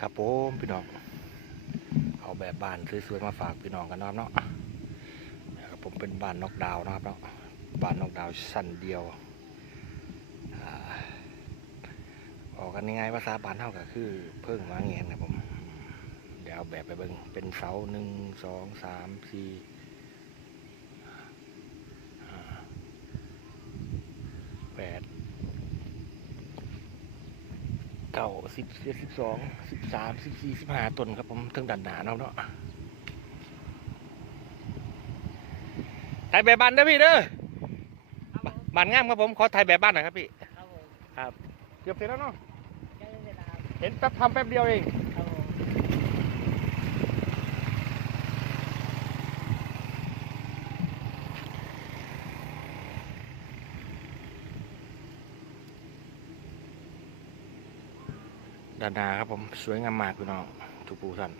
ครับผมพี่น้องเอาแบบบ้านสวยๆมาฝากพี่น้องกันนะครับเนาะนะครับผมเป็นบ้านนอกดาวนะครับเนาะบ้านนอกดาวสั้นเดียวออกกันง่ายภาษาบ้านเท่ากับคือเพิ่งมาเงียนะผมเดี๋ยวเอาแบบไปเบิ้งเป็นเสาหนึ่งสองสามสี่ห้าแปด เก้าสิบสิบสิบสองสิบสามสิบสี่สิบห้าต้นครับผมถึงดันหนาเนาะเนาะถ่ายแบบบ้านเด้อพี่เด้อบ้านบ้านงามครับผมขอถ่ายแบบบ้านหน่อยครับพี่ครับผมครับเกือบเสร็จแล้วเนาะใกล้เสร็จแล้วครับเห็นแป๊บทำแป๊บเดียวเอง ครับผม ด้านหนาครับผมสวยงามมากพี่น้องทุกปูท่าน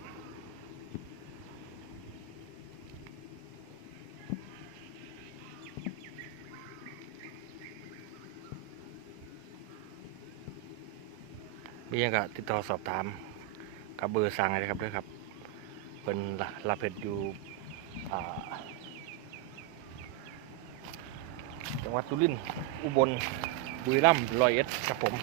มียังก็ติดต่อสอบถามกับเบอร์สั่งอะไรครับด้วยครับเป็นรับเพชรอยู่จังหวัดสุรินทร์อุบลบุรีรัมย์ร้อยเอ็ดครับผม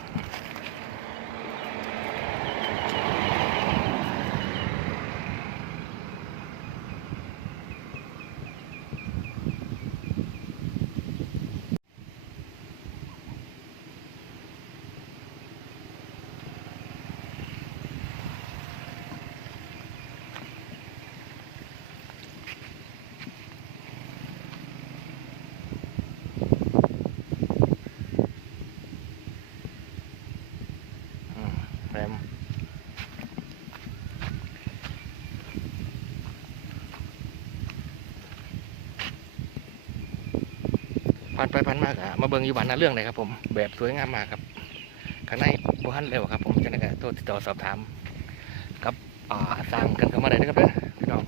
อืม แรมผ่านไปผ่านมากอะมาเบิ่งอยู่บ้านนาเรื่องเลยครับผม แบบสวยงามมากครับข้างในบ้านเร็วครับ ผมจะได้กโทรติดต่อสอบถามกับอ่าสร้างกันเข้ามาได้นะครับเด้อพี่น้อง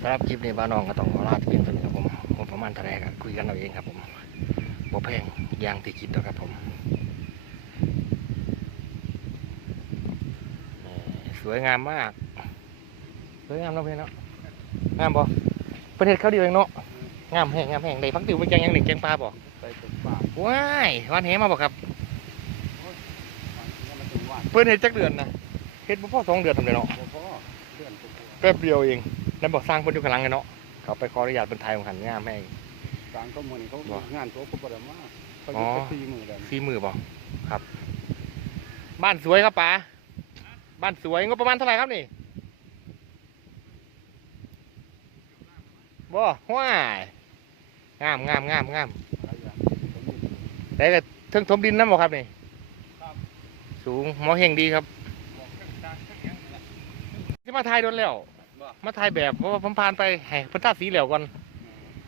สำหรับคลิปนี้บ้านน้องก็ต้องขอลาเพียงเท่านี้ครับผมผมประมาณเท่าไหรก็คุยกันเอาเองครับผมบ่แพงยางที่คิดหรอครับผม นี่ สวยงามมาก สวยงามเนาะเพื่อนเนาะงามบ่ประเทศเขาดีเองเนาะงามแห้งงามแห้งได้พักติวเป็นแกงยังหนึ่งแกงปลาบ่ไปตกปลาว้ายวันแหมาบ่ครับเนี่ยมันถึงวันเพิ่นเฮ็ดจักเดือนนะเฮ็ดบ่พอสองเดือนทำเลยเนาะบ่พอเพื่อนกูแป๊บเดียวเองแล้วบอกสร้างเพิ่นอยู่ข้างหลังกันเนาะเขาไปขออนุญาตเพิ่นไทยของหันงามแห้งกลางก็มือนี่เขาบ่งานตัวเขาบ่ได้มาเขาออ๋ยู่อแค่สี่มือแล้วฝีมือบ่ครับ บ้านสวยครับป๋า บ้านสวยงบประมาณเท่าไหร่ครับนี่บ่ว้ายงามงามงามงามหลายอย่างผมมีได้ก็เทิงถมดินน้ำบ่ครับนี่ครับสูงหมอเฮงดีครับบอกเครื่องดังเครื่องหยังนี่แหละที่มาถ่ายโดนแล้วบ่มาถ่ายแบบเพราะว่าผมผ่านไปให้เพิ่นทาสีแล้วก่อน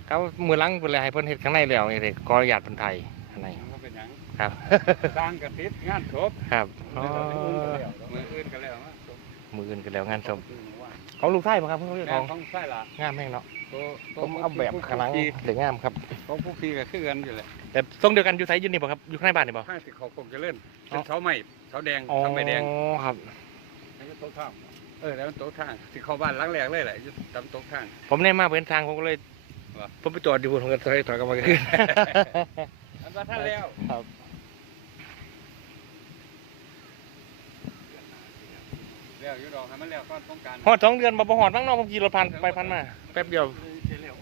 เขามือหลังเพิ่นเลยให้เพิ่นเฮ็ดข้างในแล้วนี่เด็กขออนุญาตเพิ่นไทย ครับ สร้างกระติดงานศพครับอ๋อมืออื่นก็แล้วนะศพมืออื่นกันแล้วงานศพคือมือว่านของลูกไส้บ่ครับเพิ่นเรียกแม่ของของใช่ล่ะงามแม่งเนาะตัวผมเอาแบบข้างหลังเด็กงามครับของผู้พี่ก็คือกันอยู่แหละแต่ทรงเดียวกันอยู่ไสอยู่นี่บ่ครับอยู่ข้างในบ้านนี่บ่ข้างที่เขาคงจะเล่นอ๋เป็อนเสาไม้เสาแดงอ๋อเสาไม้แดงครับแล้วก็โต๊ะทางเออแล้วมันโต๊ะทางที่เข้าบ้านหลังแรกเลยแหละอยู่ตามโต๊ะทางผมแน่มาเพิ่นทางผมก็เลยเหรอผมไปจอดอยู่บนผมก็ถอยถอยกลับมาขึ้นอันว่าท่านแล้วครับ แล้วอยู่ดอกให้มันแล้วก็ต้องการฮอดสองเดือนบ่บ่ฮอดบ้างเนาะผมขี่รถผ่านไปผ่านมาแป๊บเดียว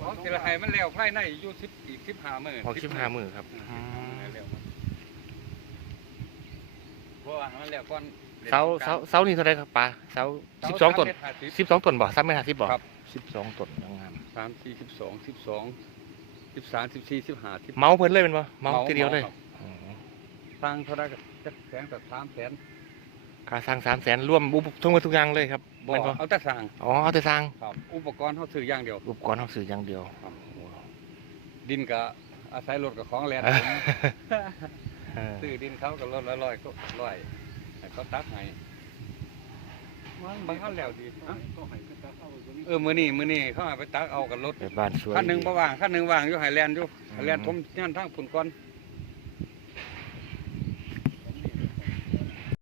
อ๋อทีละไห้มันแล้วภายในอยู่สิบอีกสิบห้าหมื่นออกชิบห้ามือครับอือืมมแล้วเพราะว่ามันแล้วก่อนเสาเสาเสานี่เท่าไหรครับป้าเสาสิบสองต้นสิบสองต้นบ่สามเมตรห้าสิบบ่ครับ สิบสองต้นยังงามสามสี่สิบสองสิบสองสิบสามสิบสี่สิบห้าสิบเมาเพิ่นเลยเป็นบ่เมาทีเดียวเลยครับอ๋อ สร้างเท่าไรก็จะแสนกับสามแสน ค่าสร้างสามแสนรวมอุปทุกทุกอย่างเลยครับบ่แม่นบ่เอาแต่สร้างอ๋อเอาแต่สร้างครับ อุปกรณ์เขาซื้ออย่างเดียว อุปกรณ์เขาซื้ออย่างเดียวครับ ดินก็อาศัยรถกับของแลนเออซื้อดินเขากับรถละร้อยก็ร้อยให้เขาตักให้บางเขาแล้วดีเออมื้อนี้มื้อนี้เขาให้ไปตักเอากับรถเป็นบ้านสวย คันหนึงบ่ว่างคันหนึงว่างอยู่ให้แลนอยู่ให้แลนทมย่านทางพุ่นก่อนอ